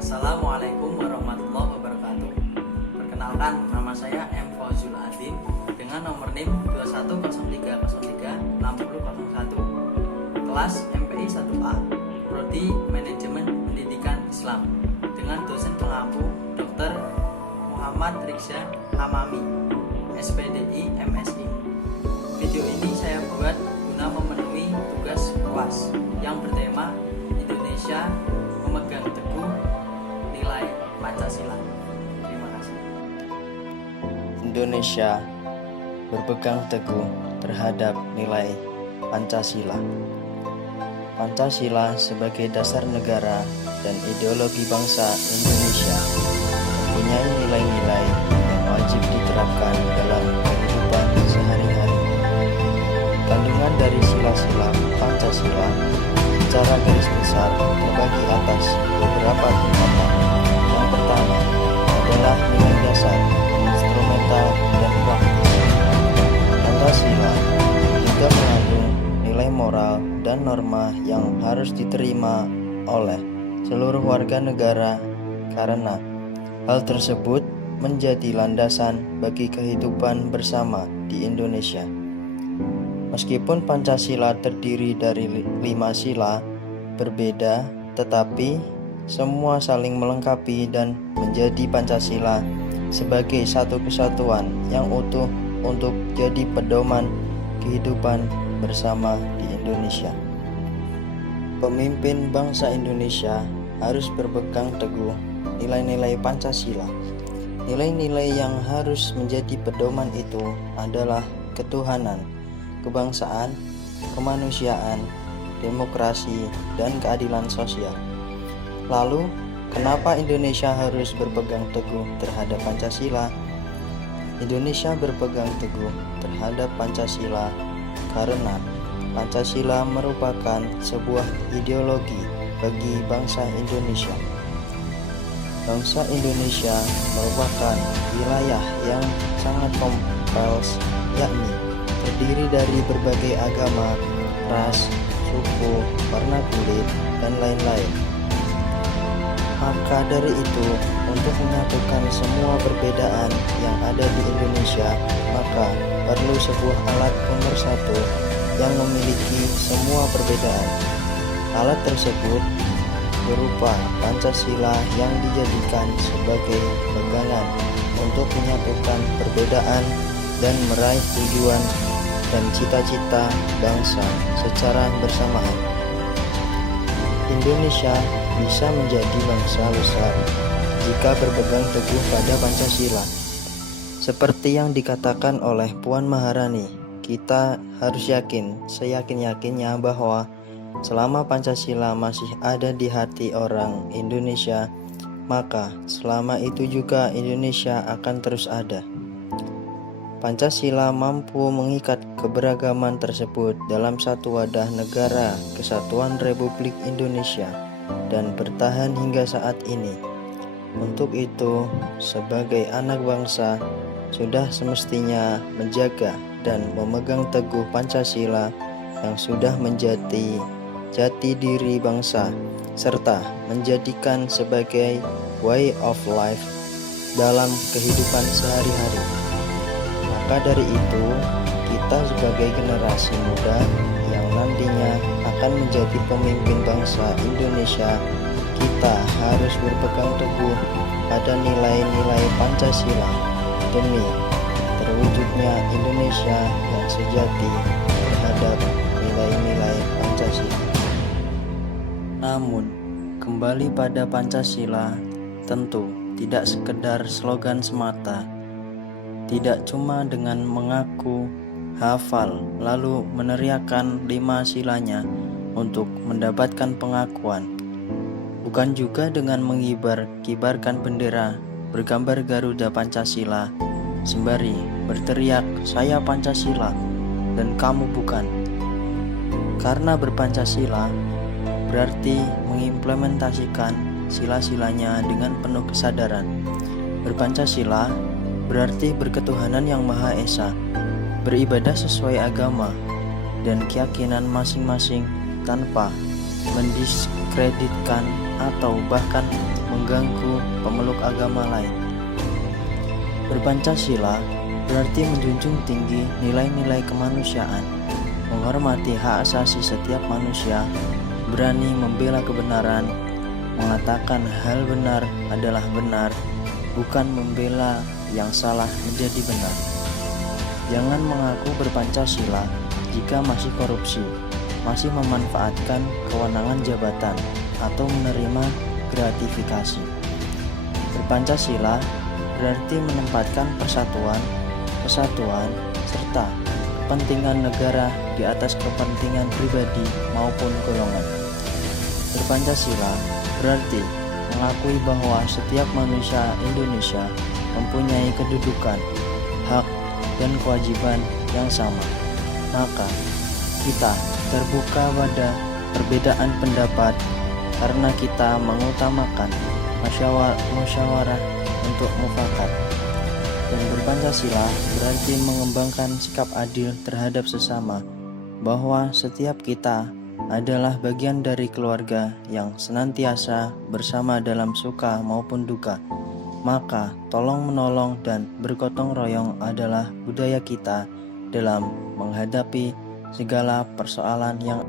Assalamualaikum warahmatullahi wabarakatuh. Perkenalkan, nama saya M. Fauzul Adin dengan nomor NIM 2103036001, kelas MPI 1A, Prodi Manajemen Pendidikan Islam, dengan dosen pengampu Dr. Muhammad Riksya Hamami, SPDI MSI. Video ini saya buat guna memenuhi tugas UAS yang bertema Indonesia memegang teguh nilai Pancasila. Terima kasih. Indonesia berpegang teguh terhadap nilai Pancasila. Pancasila sebagai dasar negara dan ideologi bangsa Indonesia mempunyai nilai-nilai yang wajib diterapkan dalam kehidupan sehari-hari. Kandungan dari sila-sila Pancasila secara garis besar terbagi atas beberapa tingkatan. Yang pertama adalah nilai dasar, instrumental, dan praktis. Pancasila juga mengandung nilai moral dan norma yang harus diterima oleh seluruh warga negara karena hal tersebut menjadi landasan bagi kehidupan bersama di Indonesia. Meskipun Pancasila terdiri dari 5 sila berbeda, tetapi semua saling melengkapi dan menjadi Pancasila sebagai satu kesatuan yang utuh untuk jadi pedoman kehidupan bersama di Indonesia. Pemimpin bangsa Indonesia harus berpegang teguh nilai-nilai Pancasila. Nilai-nilai yang harus menjadi pedoman itu adalah ketuhanan, kebangsaan, kemanusiaan, demokrasi, dan keadilan sosial. Lalu, kenapa Indonesia harus berpegang teguh terhadap Pancasila? Indonesia berpegang teguh terhadap Pancasila karena Pancasila merupakan sebuah ideologi bagi bangsa Indonesia. Bangsa Indonesia merupakan wilayah yang sangat kompleks, yakni terdiri dari berbagai agama, ras, suku, warna kulit, dan lain-lain. Maka dari itu, untuk menyatukan semua perbedaan yang ada di Indonesia, maka perlu sebuah alat pemersatu yang memiliki semua perbedaan. Alat tersebut berupa Pancasila yang dijadikan sebagai pegangan untuk menyatukan perbedaan dan meraih tujuan dan cita-cita bangsa secara bersamaan. Indonesia bisa menjadi bangsa besar jika berpegang teguh pada Pancasila. Seperti yang dikatakan oleh Puan Maharani, kita harus yakin, seyakin-yakinnya bahwa selama Pancasila masih ada di hati orang Indonesia, maka selama itu juga Indonesia akan terus ada. Pancasila mampu mengikat keberagaman tersebut dalam satu wadah negara Kesatuan Republik Indonesia dan bertahan hingga saat ini. Untuk itu, sebagai anak bangsa, sudah semestinya menjaga dan memegang teguh Pancasila yang sudah menjadi jati diri bangsa, serta menjadikan sebagai way of life dalam kehidupan sehari-hari. Maka dari itu, kita sebagai generasi muda yang nantinya akan menjadi pemimpin bangsa Indonesia, kita harus berpegang teguh pada nilai-nilai Pancasila demi terwujudnya Indonesia yang sejati terhadap nilai-nilai Pancasila. Namun, kembali pada Pancasila tentu tidak sekedar slogan semata. Tidak cuma dengan mengaku hafal lalu meneriakkan 5 silanya untuk mendapatkan pengakuan. Bukan juga dengan mengibar-kibarkan bendera bergambar Garuda Pancasila sembari berteriak saya Pancasila dan kamu bukan. Karena berpancasila berarti mengimplementasikan sila-silanya dengan penuh kesadaran. Berpancasila berarti berketuhanan yang Maha Esa, beribadah sesuai agama dan keyakinan masing-masing tanpa mendiskreditkan atau bahkan mengganggu pemeluk agama lain. Berpancasila berarti menjunjung tinggi nilai-nilai kemanusiaan, menghormati hak asasi setiap manusia, berani membela kebenaran, mengatakan hal benar adalah benar, bukan membela yang salah menjadi benar. Jangan mengaku berpancasila jika masih korupsi, masih memanfaatkan kewenangan jabatan, atau menerima gratifikasi. Berpancasila berarti menempatkan persatuan, kesatuan, serta kepentingan negara di atas kepentingan pribadi maupun golongan. Berpancasila berarti mengakui bahwa setiap manusia Indonesia mempunyai kedudukan, hak, dan kewajiban yang sama. Maka kita terbuka pada perbedaan pendapat karena kita mengutamakan musyawarah untuk mufakat. Dan berpancasila berarti mengembangkan sikap adil terhadap sesama, bahwa setiap kita adalah bagian dari keluarga yang senantiasa bersama dalam suka maupun duka. Maka tolong menolong dan bergotong royong adalah budaya kita dalam menghadapi segala persoalan yang